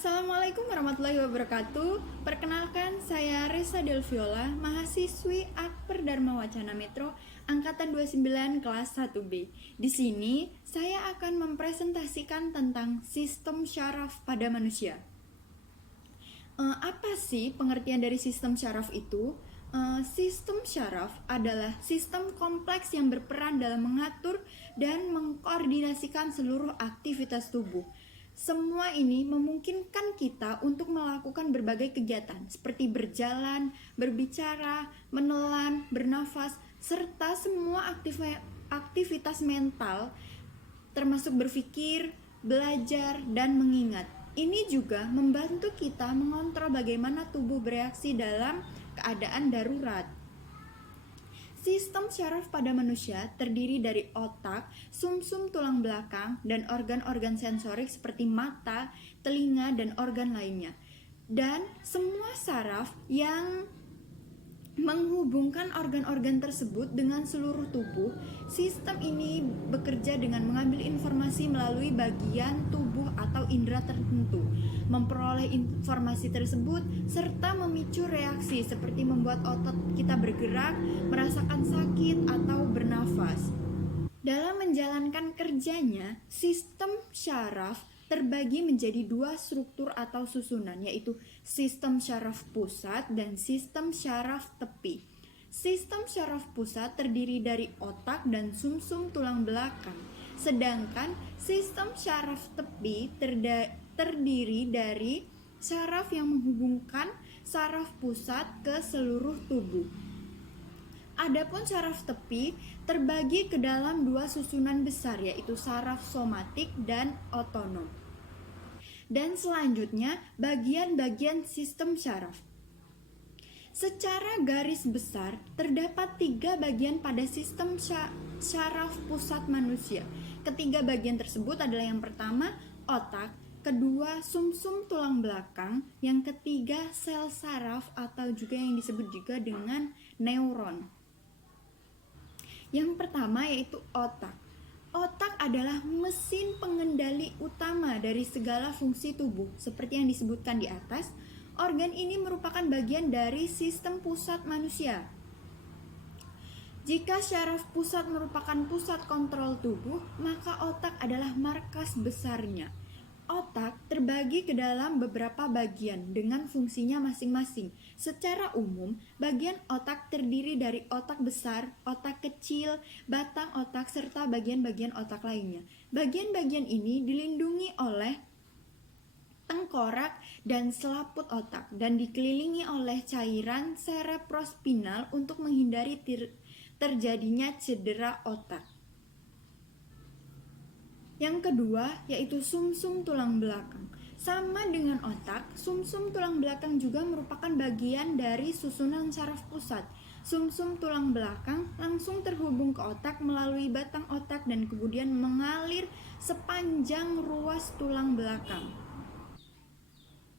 Assalamualaikum warahmatullahi wabarakatuh. Perkenalkan, saya Resa Delviola, mahasiswi Akper Dharma Wacana Metro angkatan 29 kelas 1B. Di sini saya akan mempresentasikan tentang sistem syaraf pada manusia. Apa sih pengertian dari sistem syaraf itu? Sistem syaraf adalah sistem kompleks yang berperan dalam mengatur dan mengkoordinasikan seluruh aktivitas tubuh. Semua ini memungkinkan kita untuk melakukan berbagai kegiatan seperti berjalan, berbicara, menelan, bernafas, serta semua aktivitas mental termasuk berpikir, belajar, dan mengingat. Ini juga membantu kita mengontrol bagaimana tubuh bereaksi dalam keadaan darurat. Sistem syaraf pada manusia terdiri dari otak, sumsum tulang belakang, dan organ-organ sensorik seperti mata, telinga, dan organ lainnya. Dan semua saraf yang menghubungkan organ-organ tersebut dengan seluruh tubuh. Sistem ini bekerja dengan mengambil informasi melalui bagian tubuh atau indera tertentu, memperoleh informasi tersebut, serta memicu reaksi seperti membuat otot kita bergerak, merasakan sakit, atau bernafas. Dalam menjalankan kerjanya, sistem syaraf terbagi menjadi dua struktur atau susunan, yaitu sistem syaraf pusat dan sistem syaraf tepi. Sistem syaraf pusat terdiri dari otak dan sumsum tulang belakang, sedangkan sistem syaraf tepi terdiri dari syaraf yang menghubungkan saraf pusat ke seluruh tubuh. Adapun syaraf tepi terbagi ke dalam dua susunan besar, yaitu saraf somatik dan otonom. Dan selanjutnya bagian-bagian sistem syaraf. Secara garis besar terdapat 3 bagian pada sistem syaraf pusat manusia. Ketiga bagian tersebut adalah yang pertama otak, kedua sumsum tulang belakang, yang ketiga sel saraf atau juga yang disebut juga dengan neuron. Yang pertama yaitu otak. Otak adalah mesin pengendali utama dari segala fungsi tubuh. Seperti yang disebutkan di atas, organ ini merupakan bagian dari sistem pusat manusia. Jika syaraf pusat merupakan pusat kontrol tubuh, maka otak adalah markas besarnya. Otak terbagi ke dalam beberapa bagian dengan fungsinya masing-masing. Secara umum, bagian otak terdiri dari otak besar, otak kecil, batang otak, serta bagian-bagian otak lainnya. Bagian-bagian ini dilindungi oleh tengkorak dan selaput otak dan dikelilingi oleh cairan cerebrospinal untuk menghindari terjadinya cedera otak. Yang kedua yaitu sumsum tulang belakang. Sama dengan otak, sumsum tulang belakang juga merupakan bagian dari susunan saraf pusat. Sumsum tulang belakang langsung terhubung ke otak melalui batang otak dan kemudian mengalir sepanjang ruas tulang belakang.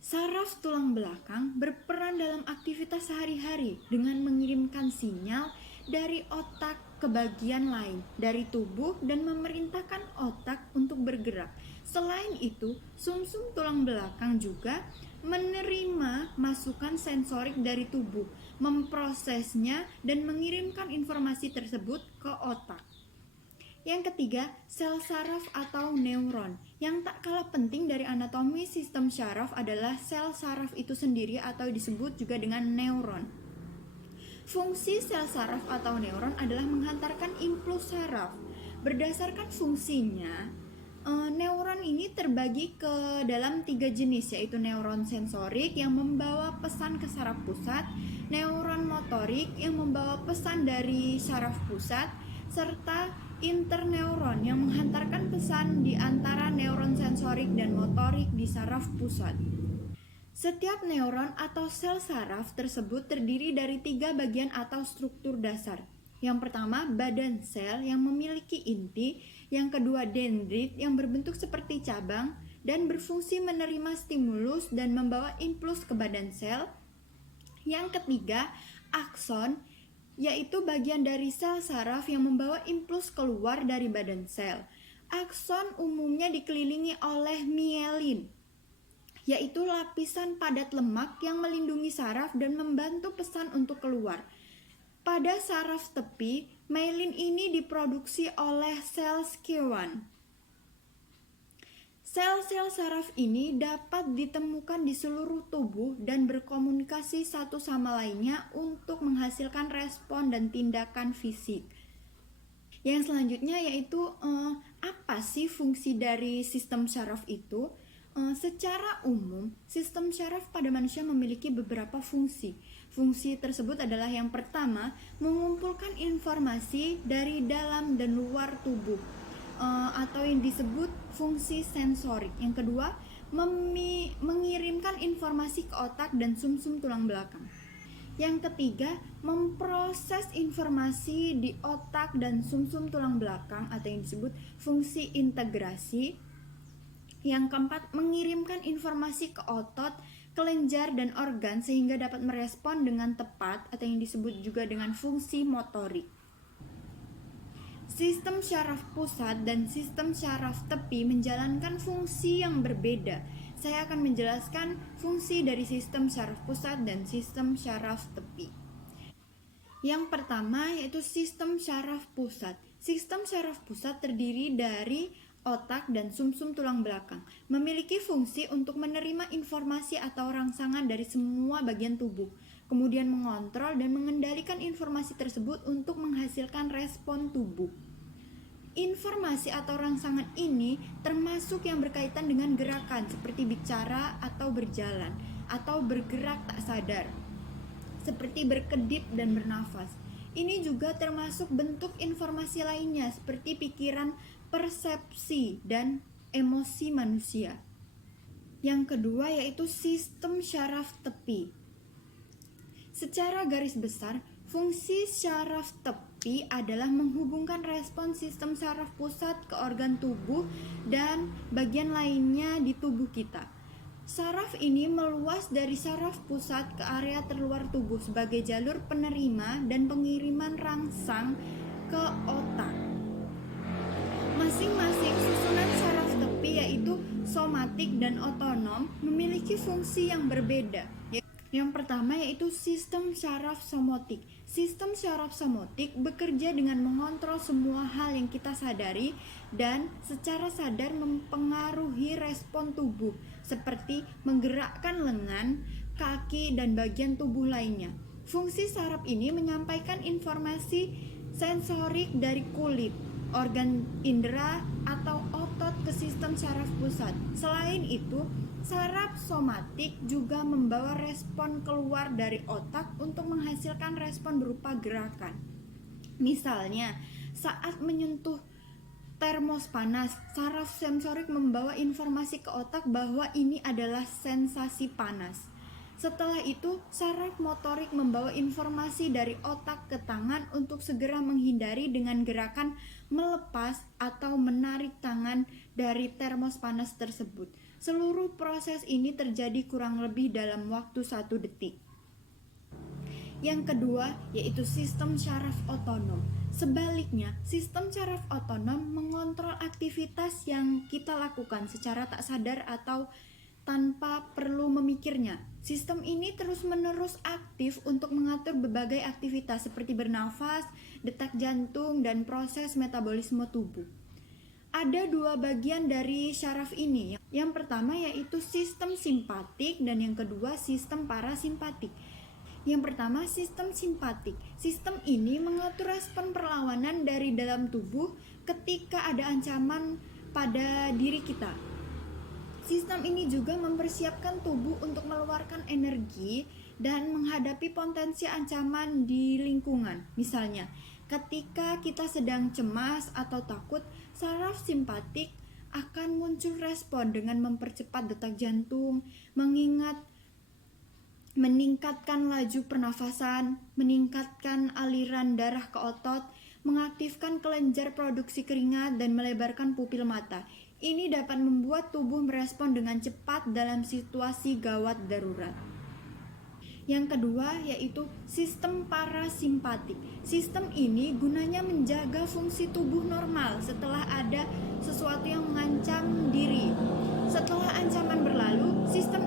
Saraf tulang belakang berperan dalam aktivitas sehari-hari dengan mengirimkan sinyal dari otak ke bagian lain dari tubuh dan memerintahkan otak untuk bergerak. Selain itu, sumsum tulang belakang juga menerima masukan sensorik dari tubuh, memprosesnya dan mengirimkan informasi tersebut ke otak. Yang ketiga, sel saraf atau neuron. Yang tak kalah penting dari anatomi sistem syaraf adalah sel saraf itu sendiri atau disebut juga dengan neuron. Fungsi sel saraf atau neuron adalah menghantarkan impuls saraf. Berdasarkan fungsinya, neuron ini terbagi ke dalam 3 jenis, yaitu neuron sensorik yang membawa pesan ke saraf pusat, neuron motorik yang membawa pesan dari saraf pusat, serta interneuron yang menghantarkan pesan di antara neuron sensorik dan motorik di saraf pusat. Setiap neuron atau sel saraf tersebut terdiri dari 3 bagian atau struktur dasar. Yang pertama, badan sel yang memiliki inti. Yang kedua, dendrit yang berbentuk seperti cabang dan berfungsi menerima stimulus dan membawa impuls ke badan sel. Yang ketiga, akson, yaitu bagian dari sel saraf yang membawa impuls keluar dari badan sel. Akson umumnya dikelilingi oleh mielin. yaitu lapisan padat lemak yang melindungi saraf dan membantu pesan untuk keluar. Pada saraf tepi, myelin ini diproduksi oleh sel Schwann. Sel-sel saraf ini dapat ditemukan di seluruh tubuh dan berkomunikasi satu sama lainnya untuk menghasilkan respon dan tindakan fisik. Yang selanjutnya yaitu apa sih fungsi dari sistem syaraf itu? Secara umum, sistem syaraf pada manusia memiliki beberapa fungsi. Fungsi tersebut adalah yang pertama, mengumpulkan informasi dari dalam dan luar tubuh, atau yang disebut fungsi sensorik. Yang kedua, mengirimkan informasi ke otak dan sumsum tulang belakang. Yang ketiga, memproses informasi di otak dan sumsum tulang belakang atau yang disebut fungsi integrasi. Yang keempat, mengirimkan informasi ke otot, kelenjar, dan organ sehingga dapat merespon dengan tepat atau yang disebut juga dengan fungsi motorik. Sistem syaraf pusat dan sistem syaraf tepi menjalankan fungsi yang berbeda. Saya akan menjelaskan fungsi dari sistem syaraf pusat dan sistem syaraf tepi. Yang pertama yaitu sistem syaraf pusat. Sistem syaraf pusat terdiri dari otak dan sumsum tulang belakang. Memiliki fungsi untuk menerima informasi atau rangsangan dari semua bagian tubuh, kemudian mengontrol dan mengendalikan informasi tersebut untuk menghasilkan respon tubuh. Informasi atau rangsangan ini termasuk yang berkaitan dengan gerakan seperti bicara atau berjalan, atau bergerak tak sadar seperti berkedip dan bernafas. Ini juga termasuk bentuk informasi lainnya seperti pikiran, persepsi, dan emosi manusia. Yang kedua yaitu sistem syaraf tepi. Secara garis besar, fungsi syaraf tepi adalah menghubungkan respon sistem syaraf pusat ke organ tubuh dan bagian lainnya di tubuh kita. Saraf ini meluas dari saraf pusat ke area terluar tubuh sebagai jalur penerima dan pengiriman rangsang ke otak. Masing-masing susunan syaraf tepi yaitu somatik dan otonom memiliki fungsi yang berbeda. Yang pertama yaitu sistem syaraf somatik. Sistem syaraf somatik bekerja dengan mengontrol semua hal yang kita sadari dan secara sadar mempengaruhi respon tubuh seperti menggerakkan lengan, kaki, dan bagian tubuh lainnya. Fungsi saraf ini menyampaikan informasi sensorik dari kulit, organ indera, atau otot ke sistem syaraf pusat. Selain itu, saraf somatik juga membawa respon keluar dari otak untuk menghasilkan respon berupa gerakan. Misalnya, saat menyentuh termos panas, saraf sensorik membawa informasi ke otak bahwa ini adalah sensasi panas. Setelah itu, saraf motorik membawa informasi dari otak ke tangan untuk segera menghindari dengan gerakan melepas atau menarik tangan dari termos panas tersebut. Seluruh proses ini terjadi kurang lebih dalam waktu 1 detik. Yang kedua yaitu sistem syaraf otonom. Sebaliknya, sistem syaraf otonom mengontrol aktivitas yang kita lakukan secara tak sadar atau tanpa perlu memikirnya. Sistem ini terus-menerus aktif untuk mengatur berbagai aktivitas seperti bernafas, detak jantung, dan proses metabolisme tubuh. Ada 2 bagian dari syaraf ini. Yang pertama yaitu sistem simpatik dan yang kedua sistem parasimpatik. Yang pertama, sistem simpatik. Sistem ini mengatur respon perlawanan dari dalam tubuh ketika ada ancaman pada diri kita. Sistem ini juga mempersiapkan tubuh untuk mengeluarkan energi dan menghadapi potensi ancaman di lingkungan. Misalnya, ketika kita sedang cemas atau takut, saraf simpatik akan muncul respon dengan mempercepat detak jantung, meningkatkan laju pernafasan, meningkatkan aliran darah ke otot, mengaktifkan kelenjar produksi keringat, dan melebarkan pupil mata. Ini dapat membuat tubuh merespon dengan cepat dalam situasi gawat darurat. Yang kedua yaitu sistem parasimpatik. Sistem ini gunanya menjaga fungsi tubuh normal setelah ada sesuatu yang mengancam diri. Setelah ancaman berlalu, sistem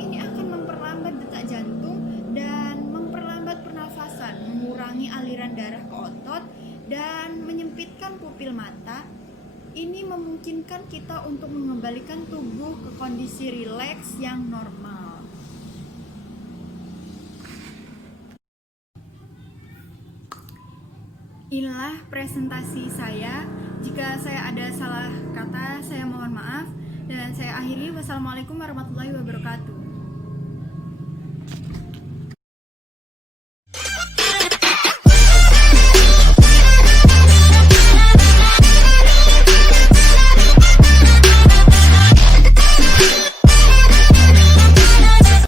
memperlambat detak jantung dan memperlambat pernafasan, mengurangi aliran darah ke otot, dan menyempitkan pupil mata. Ini memungkinkan kita untuk mengembalikan tubuh ke kondisi rileks yang normal. Inilah presentasi saya. Jika saya ada salah kata, saya mohon maaf. Dan saya akhiri. Wassalamualaikum warahmatullahi wabarakatuh.